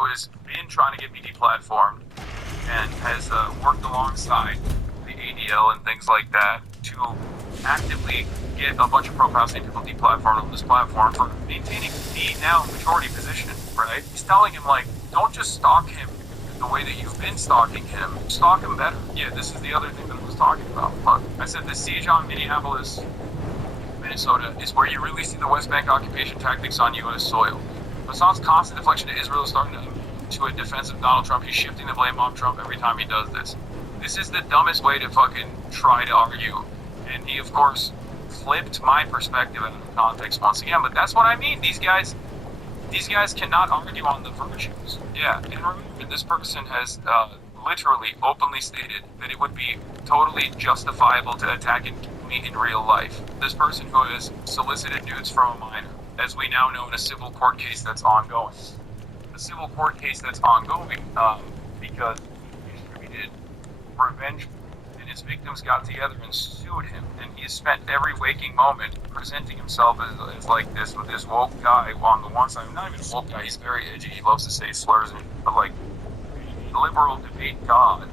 who has been trying to get me deplatformed and has worked alongside the ADL and things like that to actively get a bunch of pro-Palestinian people deplatformed on this platform for maintaining the now majority position, right? He's telling him, like, don't just stalk him the way that you've been stalking him. Stalk him better. Yeah, this is the other thing that I was talking about. Look, I said the siege on Minneapolis, Minnesota, is where you really see the West Bank occupation tactics on U.S. soil. Assad's constant deflection to Israel is starting to a defense of Donald Trump. He's shifting the blame on Trump every time he does this. This is the dumbest way to fucking try to argue. And he, of course, flipped my perspective out of context once again. But that's what I mean. These guys cannot argue on the virtues. Yeah, and remember, this person has literally openly stated that it would be totally justifiable to attack and kill me in real life. This person who has solicited nudes from a minor, as we now know, in a civil court case that's ongoing. A civil court case that's ongoing because he distributed revenge, and his victims got together and sued him, and he has spent every waking moment presenting himself as like this woke guy on the one side. Not even a woke guy, he's very edgy, he loves to say slurs, but like liberal debate god,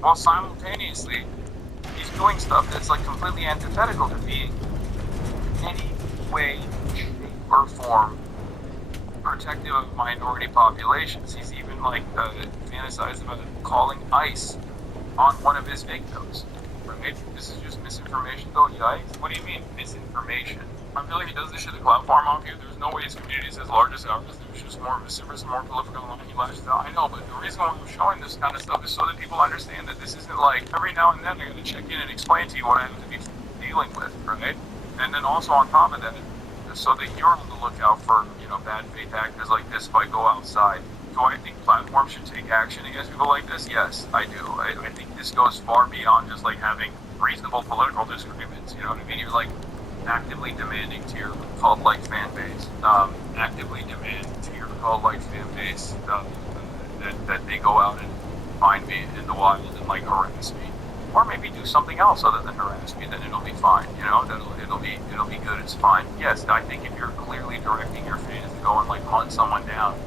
while simultaneously he's doing stuff that's like completely antithetical to being any way, shape, or form protective of minority populations. He's even like fantasized about calling ICE on one of his victims. Right? This is just misinformation though, yikes. What do you mean, misinformation? I feel like he does this shit to cloud farm off you. There's no way his community is as large as ours. There's just more vociferous, more prolific online. He lashes out. I know, but the reason why I'm showing this kind of stuff is so that people understand that this isn't like every now and then I gotta check in and explain to you what I have to be dealing with, right? And then also on top of that, so that you're on the lookout for, bad faith actors like this if I go outside. Do I think platforms should take action against people like this? Yes, I do. I think this goes far beyond just like having reasonable political disagreements. You know what I mean? You're like actively demanding to your cult-like fan base, that they go out and find me in the wild and like harass me, or maybe do something else other than harass me. Then it'll be fine. It'll be good. It's fine. Yes, I think if you're clearly directing your fans to go and like hunt someone down,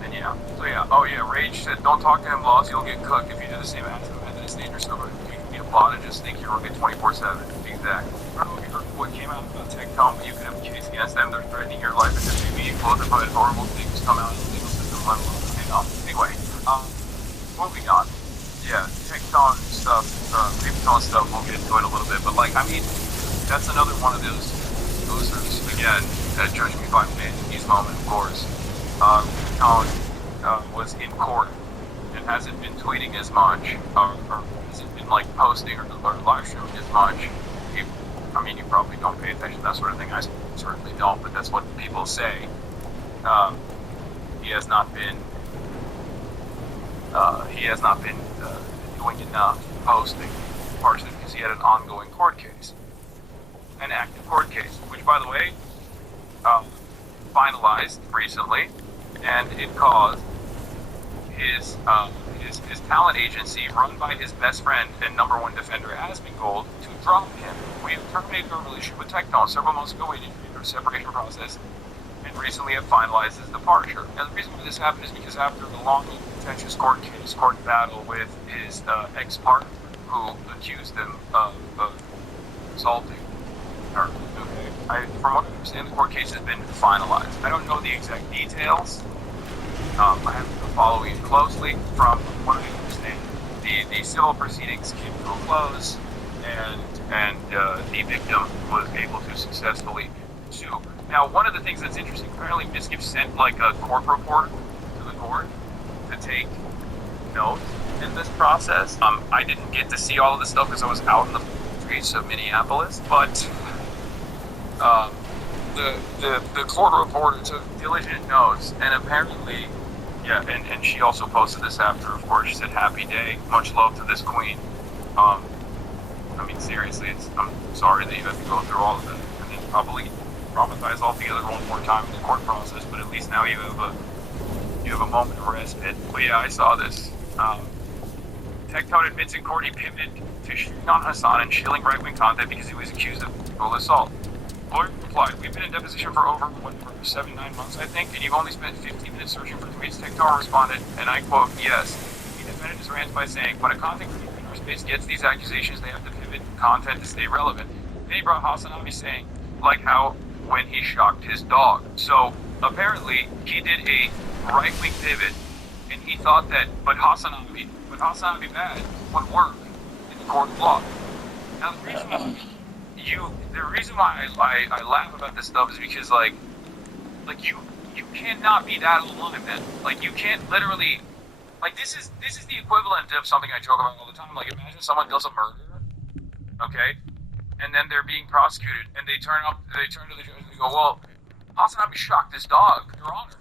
then yeah. So yeah. Oh yeah. Rage said, "Don't talk to him, Laws. You'll get cooked if you do the same action method as dangerous. So you can be a bot and just think you're rugged 24/7. Exactly. I don't know if you heard what came out about TechTom, but you could have a case against them. They're threatening your life and just being close to put horrible things come out of the legal system. Let alone, Anyway, moving on. Yeah, TechTom stuff, Creeptone stuff. We'll get into it a little bit, but like, I mean, that's another one of those losers again. Judge me by these moments, of course. Creeptone was in court and hasn't been tweeting as much, or hasn't been like posting or live streaming as much. You probably don't pay attention to that sort of thing. I certainly don't, but that's what people say. He has not been doing enough posting, partially because he had an ongoing court case, an active court case, which, by the way, finalized recently, and it caused his talent agency, run by his best friend and number one defender, Asmongold, to drop him. We have terminated our relationship with TechTom several months ago. We did through a separation process, and recently have finalized his departure. And the reason why this happened is because after the long and contentious court battle with his ex-partner, who accused him of assaulting her. Okay. From what I understand, the court case has been finalized. I don't know the exact details. I haven't been following it closely. From what I understand, the civil proceedings came to a close, and the victim was able to successfully sue. Now, one of the things that's interesting, apparently Miskiff sent like a court report to the court to take notes in this process. I didn't get to see all of this stuff because I was out in the streets of Minneapolis, but the court reporter took diligent notes, and apparently, yeah, and she also posted this after, of course. She said, "Happy day, much love to this queen." Seriously, I'm sorry that you have to go through all of that, and then probably traumatized altogether one more time in the court process. But at least now you have a moment of respite. But yeah, I saw this. TechTom admits in court he pivoted to shooting on Hassan and shilling right-wing content because he was accused of sexual assault. Lawyer replied, "We've been in deposition for over, 7, 9 months, I think, and you've only spent 15 minutes searching for tweets." TikTok responded, and I quote, "Yes." He defended his rants by saying, "When a content creator in our space gets these accusations, they have to pivot content to stay relevant." Then he brought Hasanabi saying, like how when he shocked his dog. So apparently he did a right-wing pivot, and he thought that, but Hasanabi bad would work in the court of law. Now the reason why I laugh about this stuff is because like you cannot be that alive, man. Like you can't literally, like this is the equivalent of something I joke about all the time. Like imagine someone does a murder, okay, and then they're being prosecuted, and they turn to the judge and they go, "Well, Hasanabi shocked his dog, Your Honor.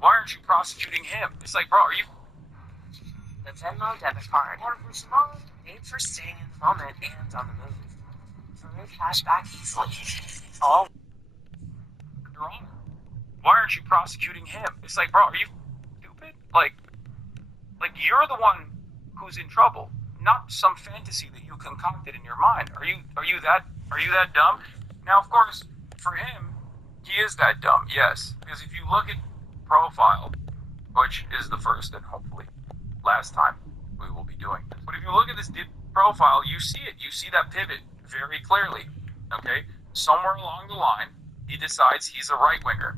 Why aren't you prosecuting him?" It's like, bro, are you? The Venmo debit card. Made for staying in the moment and on the move. For cash back easily. Oh, Your Honor. Why aren't you prosecuting him? It's like, bro, are you stupid? Like you're the one who's in trouble, not some fantasy that you concocted in your mind. Are you that dumb? Now, of course, for him, he is that dumb, yes. Because if you look at profile, which is the first and hopefully last time we will be doing this, but if you look at this profile, you see it. You see that pivot very clearly. Okay, somewhere along the line, he decides he's a right winger.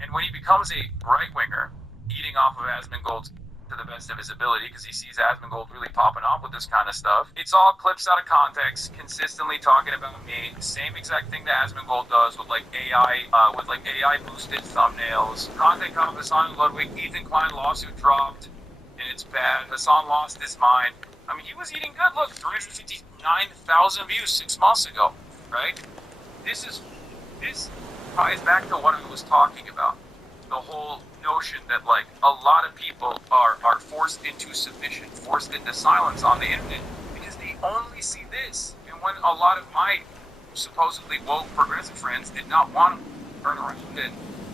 And when he becomes a right winger, eating off of Asmongold to the best of his ability, because he sees Asmongold really popping off with this kind of stuff, it's all clips out of context, consistently talking about me. Same exact thing that Asmongold does with like AI boosted thumbnails. Content cop Hassan Ludwig, Ethan Klein lawsuit dropped, and it's bad. Hassan lost his mind. I mean, he was eating good. Look, 359,000 views 6 months ago, right? This ties back to what I was talking about. The whole notion that, like, a lot of people are forced into submission, forced into silence on the internet because they only see this. And when a lot of my supposedly woke progressive friends did not want to turn around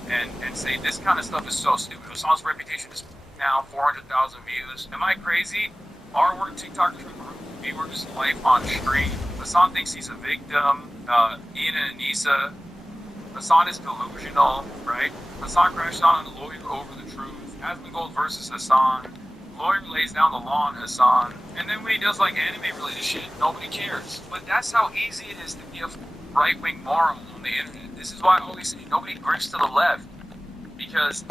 and say this kind of stuff is so stupid. Hassan's reputation is now 400,000 views. Am I crazy? Our work TikTok viewers' life on stream. Hassan thinks he's a victim. Ian and Anissa. Hassan is delusional, right? Hassan crashed out on a lawyer over the truth. Asmongold versus Hassan. Lawyer lays down the law on Hassan. And then when he does like anime-related shit, nobody cares. But that's how easy it is to be a right-wing moron on the internet. This is why I always say nobody grifts to the left. Because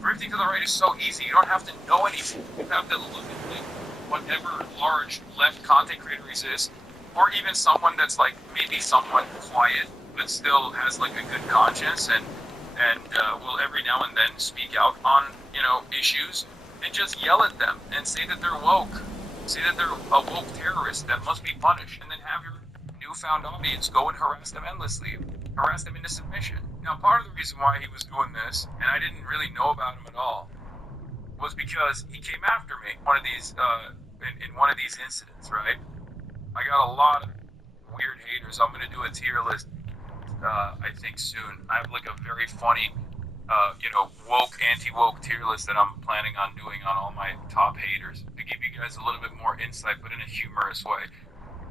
grifting to the right is so easy. You don't have to know anything. You have to look at like whatever large left content creator exists. Or even someone that's like maybe somewhat quiet, but still has like a good conscience and will every now and then speak out on, issues, and just yell at them and say that they're woke, say that they're a woke terrorist that must be punished, and then have your newfound audience go and harass them endlessly, harass them into submission. Now, part of the reason why he was doing this, and I didn't really know about him at all, was because he came after me in one of these incidents, right? I got a lot of weird haters. I'm going to do a tier list I think soon. I have like a very funny, woke, anti-woke tier list that I'm planning on doing on all my top haters to give you guys a little bit more insight, but in a humorous way.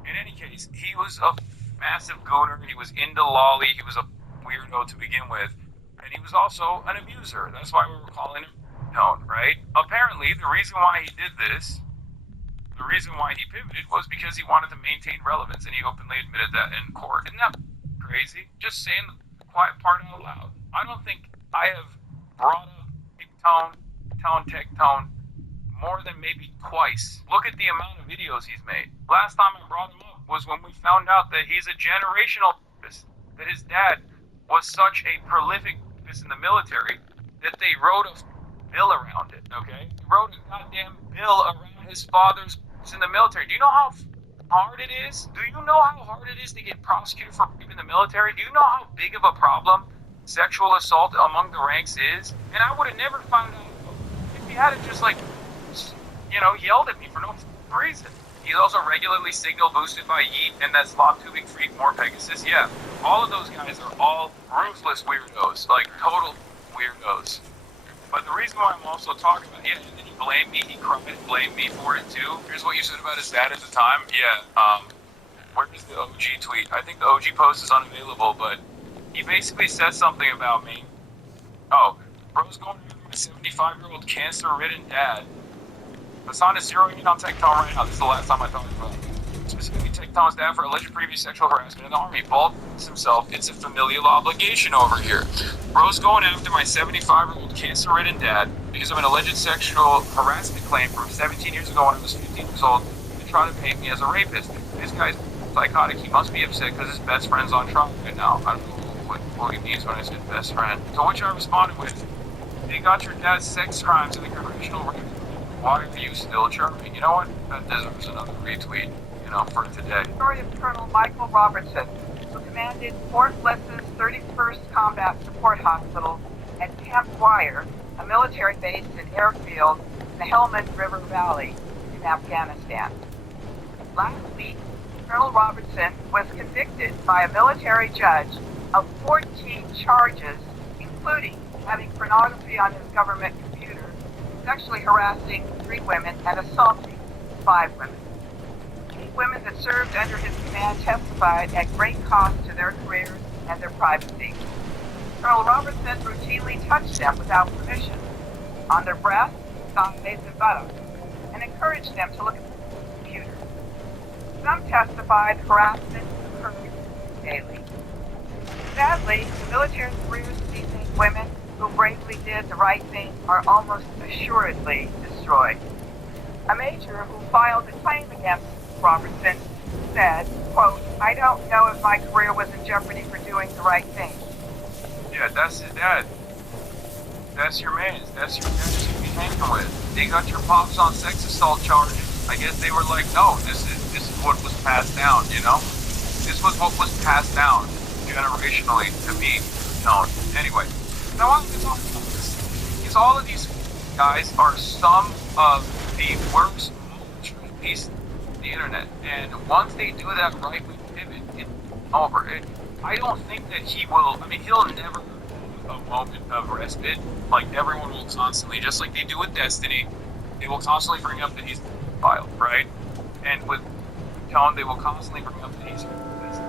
In any case, he was a massive gooner. He was into lolly. He was a weirdo to begin with, and he was also an abuser. That's why we were calling him Tone, right? Apparently, the reason why he did this, the reason why he pivoted was because he wanted to maintain relevance, and he openly admitted that in court. Isn't that crazy? Just saying the quiet part out loud. I don't think I have brought up Big Tone more than maybe twice. Look at the amount of videos he's made. Last time I brought him up was when we found out that he's a generational rapist, that his dad was such a prolific rapist in the military that they wrote a bill around it, okay? He wrote a goddamn bill around his father's in the military. Do you know how hard it is? Do you know how hard it is to get prosecuted for rape in the military? Do you know how big of a problem sexual assault among the ranks is? And I would have never found out if he hadn't just yelled at me for no reason. He's also regularly signal boosted by Yeet and that slop tubing freak More Pegasus. Yeah, all of those guys are all ruthless weirdos, like total weirdos. But the reason why I'm also talking about, and then he blamed me, he cried and blamed me for it too. Here's what you said about his dad at the time. Yeah, where is the OG tweet? I think the OG post is unavailable, but he basically said something about me. Oh, bro's going to my 75-year-old cancer-ridden dad. Hassan is zeroing in on Tecton right now. This is the last time I talked about it. Specifically, Tecton's dad for alleged previous sexual harassment in the army. Bald himself, it's a familial obligation over here. Bro's going after my 75-year-old cancer-ridden dad because of an alleged sexual harassment claim from 17 years ago when I was 15 years old to try to paint me as a rapist. This guy's psychotic. He must be upset because his best friend's on trial right now. I don't know what he means when I said best friend. To which I responded with, they got your dad's sex crimes and the congressional rape. Why are you still charming? You know what? That deserves another retweet, for today. Story of Colonel Michael Robertson, who commanded Fort Bliss's 31st Combat Support Hospital at Camp Dwyer, a military base and airfield in the Helmand River Valley in Afghanistan. Last week, Colonel Robertson was convicted by a military judge of 14 charges, including having pornography on his government computer, sexually harassing 3 women, and assaulting 5 women. 8 women that served under his command testified at great cost to their careers and their privacy. Colonel Robertson routinely touched them without permission, on their breasts, thighs, and buttocks, and encouraged them to look at the computer. Some testified harassment occurred daily. Sadly, the military careers of these 8 women who bravely did the right thing are almost assuredly destroyed. A major who filed a claim against Robertson said, quote, I don't know if my career was in jeopardy for doing the right thing. Yeah, that's his dad. That's your man. That's your dad you be hanging with. They got your pops on sex assault charges. I guess they were like, no, this is what was passed down, This was what was passed down generationally to me. Anyway, now I'm going to talk about this. Because all of these guys are some of the worst pieces of the internet. And once they do that right, we pivot. It's over. I don't think that he will, he'll never have a moment of respite. Like, everyone will constantly, just like they do with Destiny, they will constantly bring up that he's filed, right? And with Tone, they will constantly bring up that he's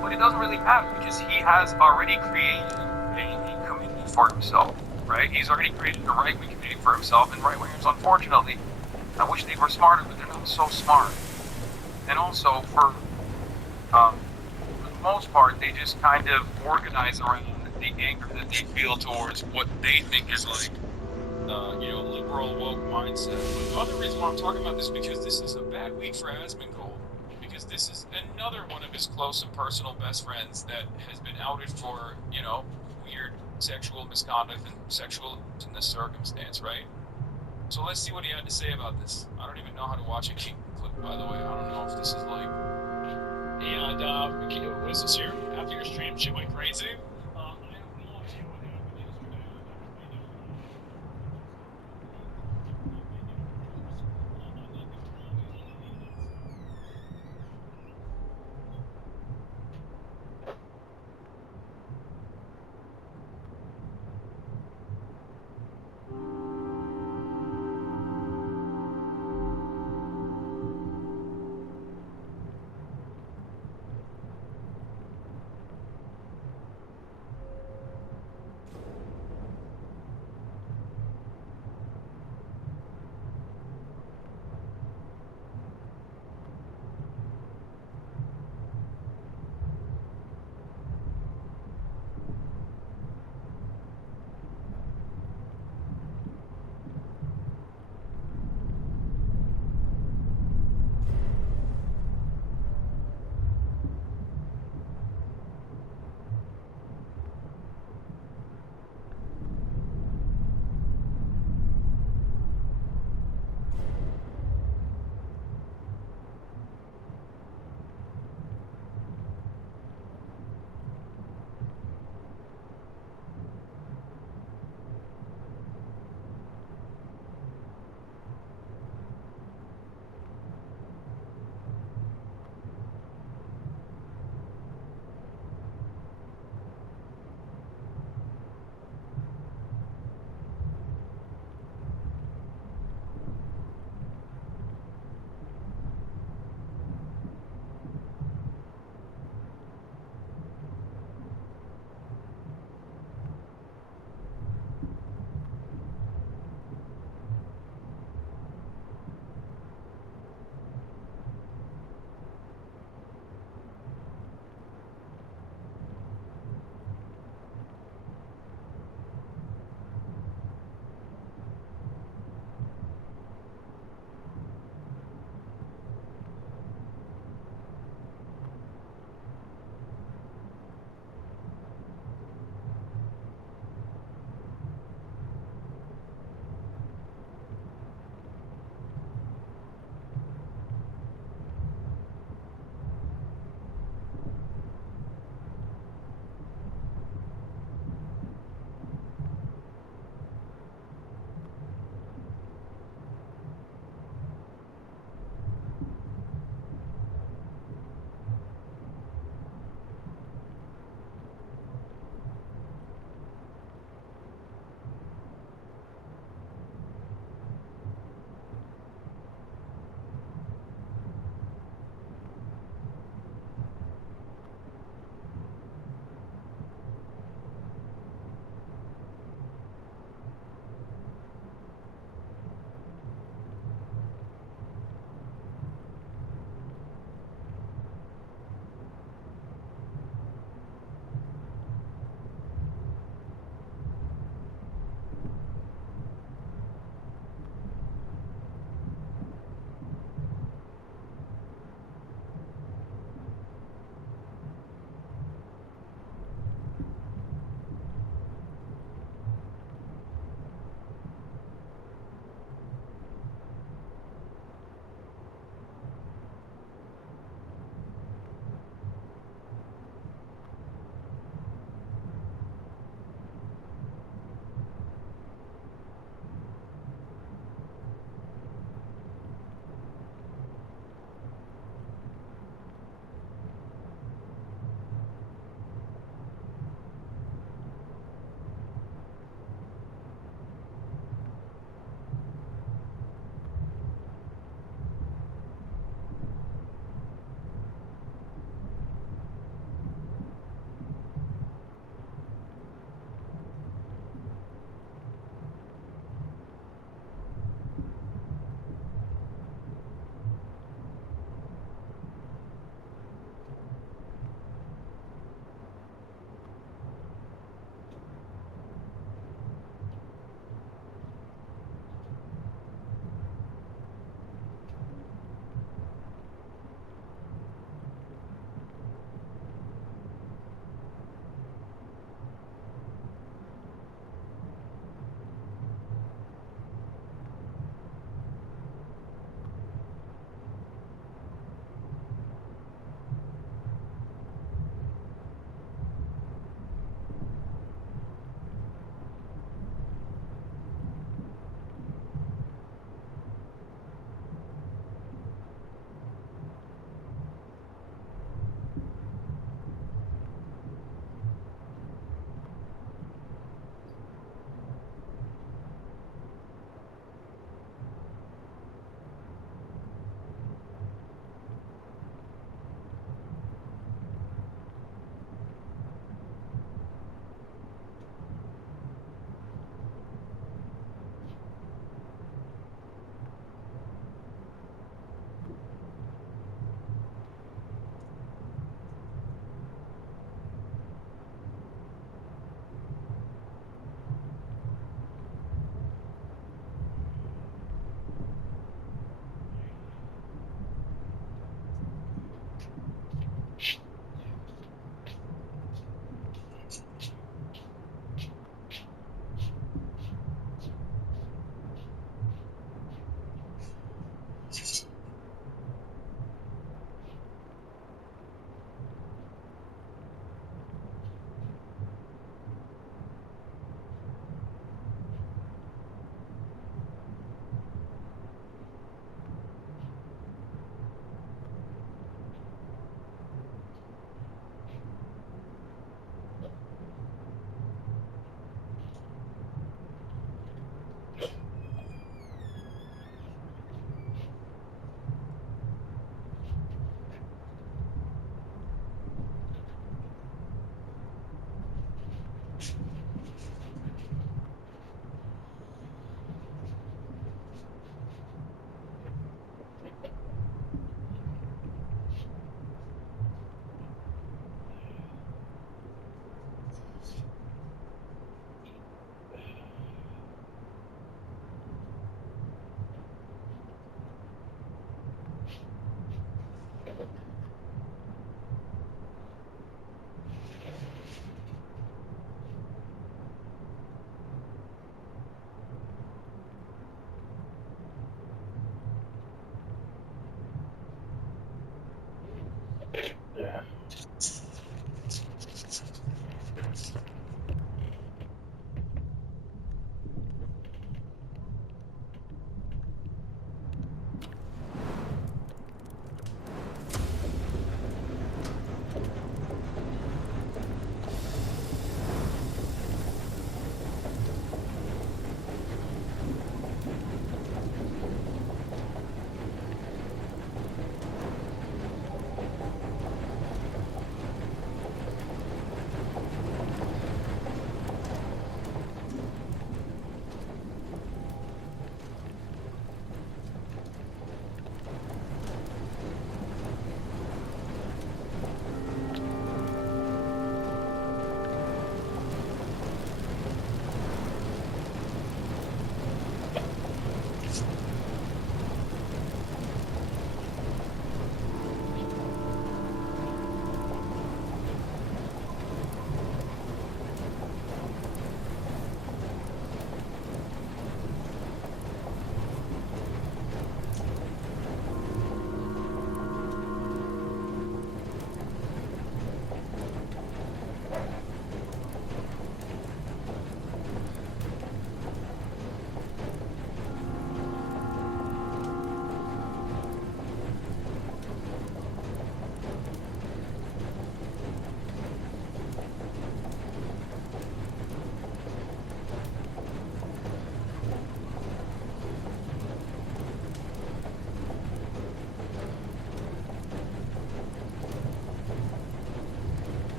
but it doesn't really matter because he has already created a community for himself, right? He's already created a right-wing community for himself, and right-wingers, unfortunately, I wish they were smarter, but they're not so smart. And also, for the most part, they just kind of organize around the anger that they feel towards what they think is like, liberal woke mindset. But the other reason why I'm talking about this is because this is a bad week for Asmongold. Because this is another one of his close and personal best friends that has been outed for, weird sexual misconduct and sexual in this circumstance, right? So let's see what he had to say about this. I don't even know how to watch a clip, by the way. I don't know if this is like... Yeah, and what is this here? After your stream, shit went crazy. I have no idea what happened yesterday.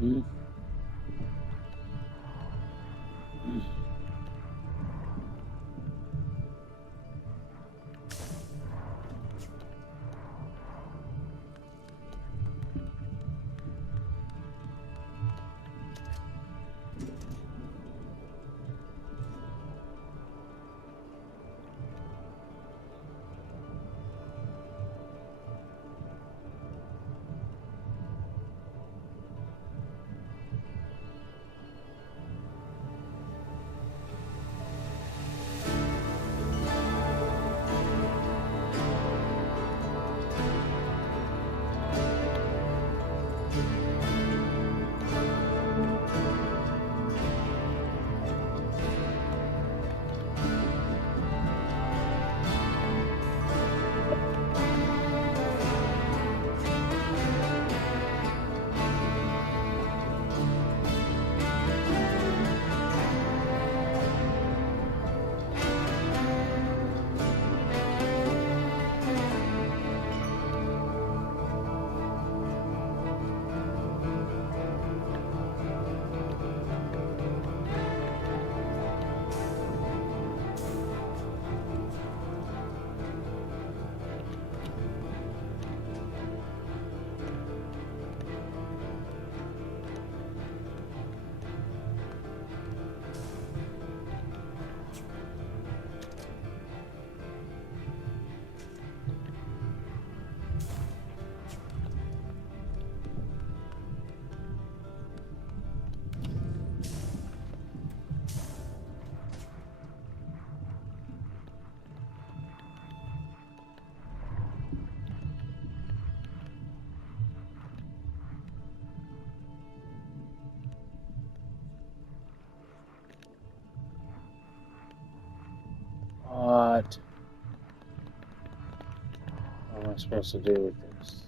Mm. What am I supposed to do with this?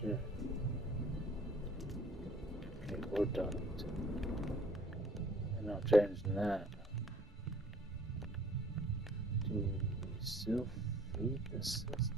Sure. Okay, we're done. And no changing that. Do we still feed the system?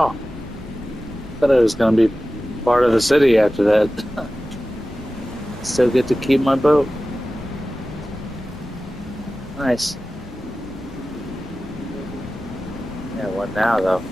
Oh, thought it was gonna be part of the city after that. Still get to keep my boat. Nice. Yeah, what now though?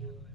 Bye.